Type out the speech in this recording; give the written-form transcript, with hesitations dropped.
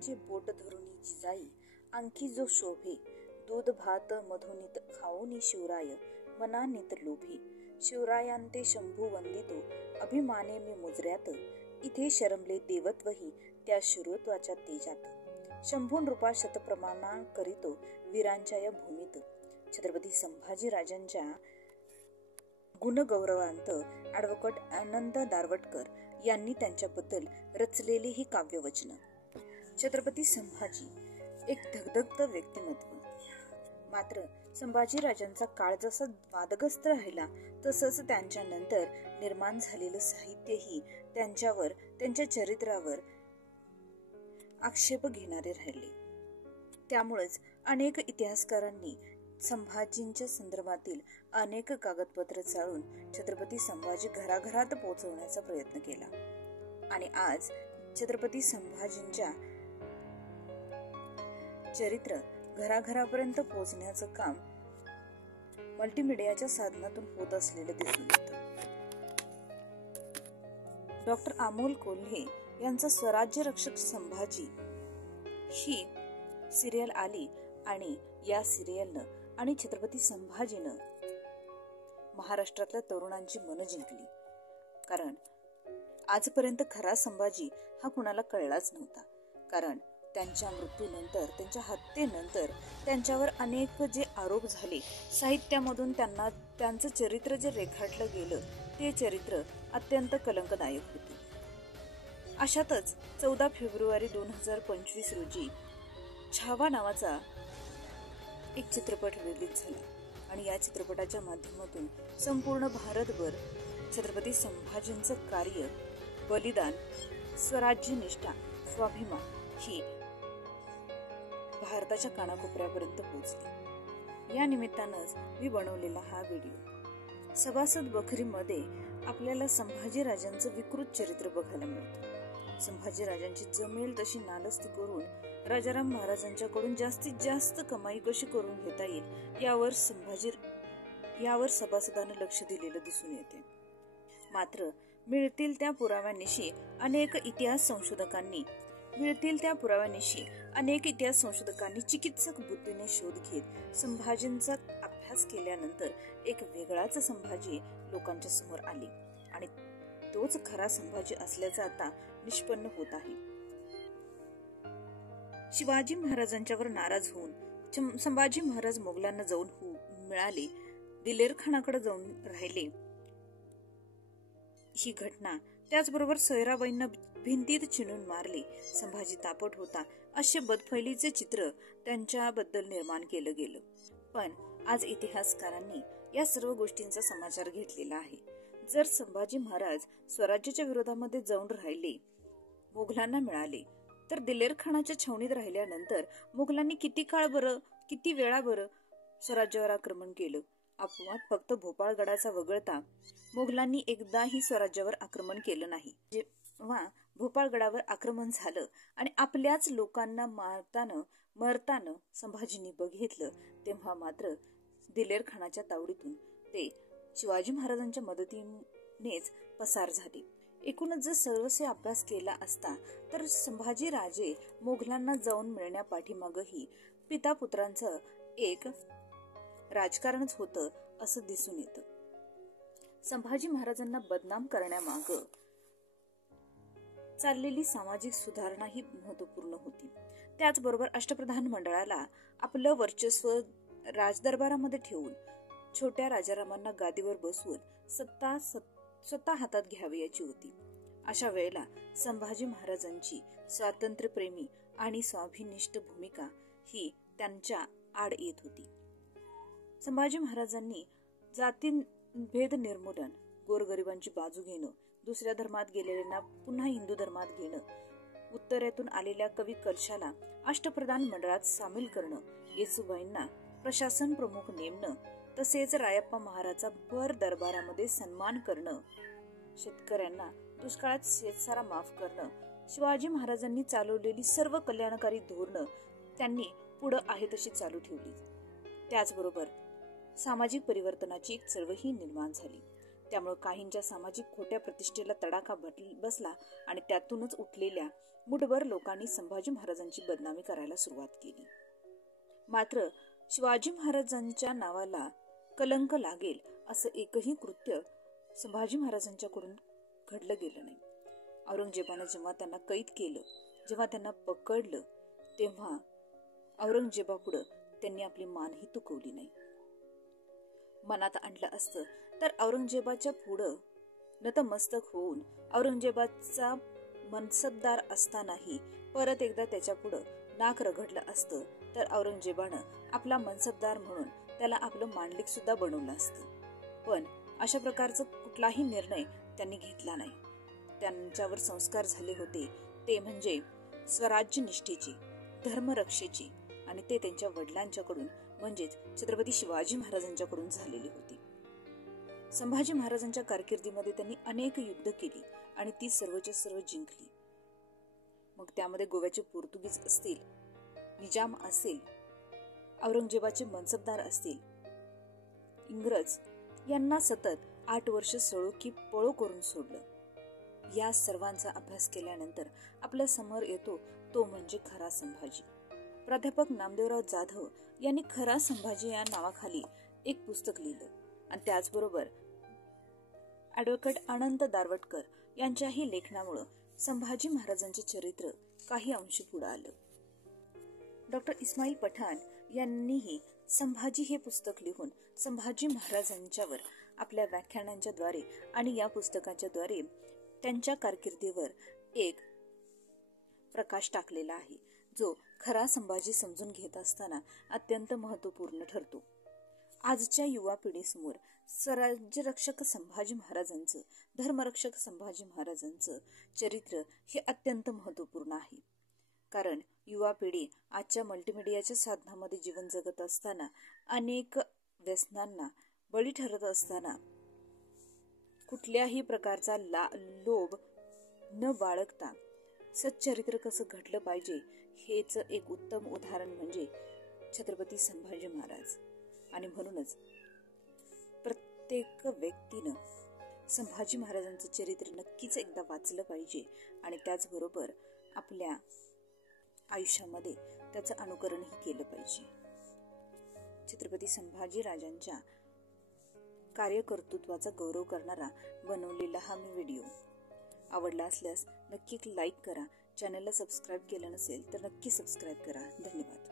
जे बोट धरुनी जिजाई अंकी जो शोभे, दूध भात मधुनित खाऊनी शिवराय मनानित लोभी. शिवरायांते शंभू वंदितो अभिमाने मी मुजऱ्यात, इथे शरमले देवत्वही त्या शुरत्वाच्या तेजात. शंभूनृपा शतप्रमाणा करीतो वीरांच्या या भूमीत. छत्रपती संभाजी राजांच्या गुणगौरवांत ॲडव्होकेट आनंद दारवटकर यांनी त्यांच्याबद्दल रचलेली ही काव्यवचन. छत्रपती संभाजी एक धगधगतं व्यक्तिमत्व. मात्र संभाजी राजांचा काळ जसा वादग्रस्त राहिला तसंच त्यांच्या नंतर निर्माण झालेलं साहित्यही त्यांच्यावर, त्यांच्या चरित्रावर आक्षेप घेणारे राहिले. त्यामुळेच अनेक इतिहासकारांनी संभाजींच्या संदर्भातील अनेक कागदपत्र चाळून छत्रपती संभाजी घराघरात पोहोचवण्याचा प्रयत्न केला. आणि आज छत्रपती संभाजींच्या चरित्र घराघरापर्यंत पोहोचण्याचं काम मल्टीमीडियाच्या साधनातून होत असलेलं दिसून येतं. डॉक्टर अमोल कोल्हे यांचं स्वराज्य रक्षक संभाजी ही सिरियल आली आणि या सिरियलनं आणि छत्रपती संभाजीनं महाराष्ट्रातल्या तरुणांची मनं जिंकली. कारण आजपर्यंत खरा संभाजी हा कुणाला कळलाच नव्हता. कारण त्यांच्या मृत्यूनंतर, त्यांच्या हत्येनंतर त्यांच्यावर अनेक जे आरोप झाले, साहित्यामधून त्यांचं चरित्र जे रेखाटलं गेलं ते चरित्र अत्यंत कलंकदायक होते. अशातच 14 फेब्रुवारी 2025 रोजी छावा नावाचा एक चित्रपट रिलीज झाला आणि या चित्रपटाच्या माध्यमातून संपूर्ण भारतभर छत्रपती संभाजींचं कार्य, बलिदान, स्वराज्यनिष्ठा, स्वाभिमान ही भारताच्या कानाकोपऱ्यापर्यंत पोहोचली. या निमित्तानंच मी बनवलेला हा व्हिडिओ. सभासद बखरीमध्ये आपल्याला संभाजी राजांचं विकृत चरित्र बघायला मिळतं. संभाजी राजांची जमेल तशी नालस्ती करून राजाराम महाराजांच्याकडून जास्तीत जास्त कमाई कशी करून घेता येईल यावर सभासदांना लक्ष दिलेलं दिसून येते. मात्र मिळतील त्या पुराव्यानिशी अनेक इतिहास संशोधकांनी चिकित्सक बुद्धीने शोध घेत संभाजींचा अभ्यास केल्यानंतर एक वेगळाच संभाजी लोकांच्या समोर आले आणि तोच खरा संभाजी असल्याचं आता निष्पन्न होत आहे. शिवाजी महाराजांच्यावर नाराज होऊन संभाजी महाराज मोगलांना जाऊन मिळाले, दिलेर खानाकडे जाऊन राहिले ही घटना. त्याचबरोबर सोयराबाईंना भिंतीत चिणून मारले, संभाजी तापट होता, असे बदफैलीचे चित्र त्यांच्याबद्दल निर्माण केलं गेलं. पण आज इतिहासकारांनी या सर्व गोष्टींचा समाचार घेतलेला आहे. जर संभाजी महाराज स्वराज्याच्या विरोधामध्ये जाऊन राहिले, मोगलांना मिळाले, तर दिलेर खानाच्या छावणीत राहिल्यानंतर मोगलांनी किती वेळा स्वराज्यावर आक्रमण केलं. अपवाद फक्त भोपाळगडाचा वगळता मोगलांनी एकदाही स्वराज्यावर आक्रमण केलं नाही. जेव्हा भोपाळगडावर आक्रमण झालं आणि आपल्याच लोकांना मरताना संभाजींनी बघितलं, तेव्हा मात्र दिलेर खानाच्या तावडीतून ते शिवाजी महाराजांच्या मदतीनेच पसार झाले. एकूणच जर सर्वस्व अभ्यास केला असता तर संभाजी राजे मोगलांना जाऊन मिळण्यापाठीमागही पिता पुत्रांचं एक राजकारणच होतं असं दिसून येतं. संभाजी महाराजांना बदनाम करण्यामाग चाललेली सामाजिक सुधारणा ही महत्वपूर्ण होती. त्याचबरोबर अष्टप्रधान मंडळाला आपलं वर्चस्व राजदरबारामध्ये ठेवून छोट्या राजारामांना गादीवर बसवून सत्ता स्वतः हातात घ्यावी याची होती. अशा वेळेला संभाजी महाराजांची स्वातंत्र्यप्रेमी आणि स्वाभिनिष्ठ भूमिका ही त्यांच्या आड येत होती. संभाजी महाराजांनी जातीभेद निर्मूलन, गोरगरिबांची बाजू घेणं, दुसऱ्या धर्मात गेलेल्यांना पुन्हा हिंदू धर्मात घेणं, उत्तरेतून आलेल्या कवी कलशाला अष्टप्रधान मंडळात सामील करणं, येसुबाईंना प्रशासन प्रमुख नेमणं, तसेच रायप्पा महाराजचा भर दरबारामध्ये सन्मान करणं, शेतकऱ्यांना दुष्काळात शेतसारा माफ करणं, शिवाजी महाराजांनी चालवलेली सर्व कल्याणकारी धोरणं त्यांनी पुढं आहे तशी चालू ठेवली. त्याचबरोबर सामाजिक परिवर्तनाची एक चळवळही निर्माण झाली. त्यामुळे काहींच्या सामाजिक खोट्या प्रतिष्ठेला तडाखा बसला आणि त्यातूनच उठलेल्या मुठभर लोकांनी संभाजी महाराजांची बदनामी करायला सुरुवात केली. मात्र शिवाजी महाराजांच्या नावाला कलंक लागेल असं एकही कृत्य संभाजी महाराजांच्याकडून घडलं गेलं नाही. औरंगजेबानं जेव्हा त्यांना कैद केलं, जेव्हा त्यांना पकडलं, तेव्हा औरंगजेबापुढं त्यांनी आपली मानही तुकवली नाही. मनात आणलं असतं तर औरंगजेबाच्या पुढं नतमस्तक होऊन औरंगजेबाचा मनसबदार असतानाही परत एकदा त्याच्या पुढं नाक रगडलं असतं तर औरंगजेबानं आपला मनसबदार म्हणून त्याला आपलं मांडलिक सुद्धा बनवलं असतं. पण अशा प्रकारचा कुठलाही निर्णय त्यांनी घेतला नाही. त्यांच्यावर संस्कार झाले होते ते म्हणजे स्वराज्य निष्ठेचे, धर्मरक्षेचे, आणि ते त्यांच्या वडिलांच्याकडून म्हणजेच छत्रपती शिवाजी महाराजांच्याकडून झालेली होती. संभाजी महाराजांच्या कारकिर्दीमध्ये त्यांनी अनेक युद्ध केली आणि ती सर्वच्या सर्व जिंकली. मग त्यामध्ये गोव्याचे पोर्तुगीज असतील, निजाम असेल, औरंगजेबाचे मनसबदार असतील, इंग्रज यांना सतत 8 वर्ष सळो की पळो करून सोडलं. या सर्वांचा अभ्यास केल्यानंतर आपल्या समोर येतो तो म्हणजे खरा संभाजी. प्राध्यापक नामदेवराव जाधव यांनी खरा संभाजी या नावाखाली एक पुस्तक लिहिलं आणि त्याचबरोबर ॲडव्होकेट अनंत दारवटकर यांच्याही लेखनामुळे संभाजी महाराजांचे चरित्र काही अंशी पुढे आलं. डॉक्टर इस्माईल पठाण यांनीही संभाजी हे पुस्तक लिहून संभाजी महाराजांच्यावर आपल्या व्याख्यानांच्या द्वारे आणि या पुस्तकाच्या द्वारे त्यांच्या कारकिर्दीवर एक प्रकाश टाकलेला आहे, जो खरा संभाजी समजून घेत असताना अत्यंत महत्वपूर्ण ठरतो. आजच्या युवा पिढीसमोर स्वराज्यरक्षक संभाजी महाराजांचं, धर्मरक्षक संभाजी महाराजांचं चरित्र हे अत्यंत महत्वपूर्ण आहे. कारण युवा पिढी आजच्या मल्टीमीडियाच्या साधनामध्ये जीवन जगत असताना, अनेक व्यसनांना बळी ठरत असताना, कुठल्याही प्रकारचा लोभ न बाळगता सच्चरित्र कसं घडलं पाहिजे हेच एक उत्तम उदाहरण म्हणजे छत्रपती संभाजी महाराज. आणि म्हणूनच प्रत्येक व्यक्तीनं संभाजी महाराजांचं चरित्र नक्कीच एकदा वाचलं पाहिजे आणि त्याचबरोबर आपल्या आयुष्यामध्ये त्याचं अनुकरणही केलं पाहिजे. छत्रपती संभाजी राजांच्या कार्यकर्तृत्वाचा गौरव करणारा बनवलेला हा मी व्हिडिओ आवडला असल्यास नक्की लाईक करा. चॅनलला सबस्क्राईब केलं नसेल तर नक्की सबस्क्राईब करा. धन्यवाद.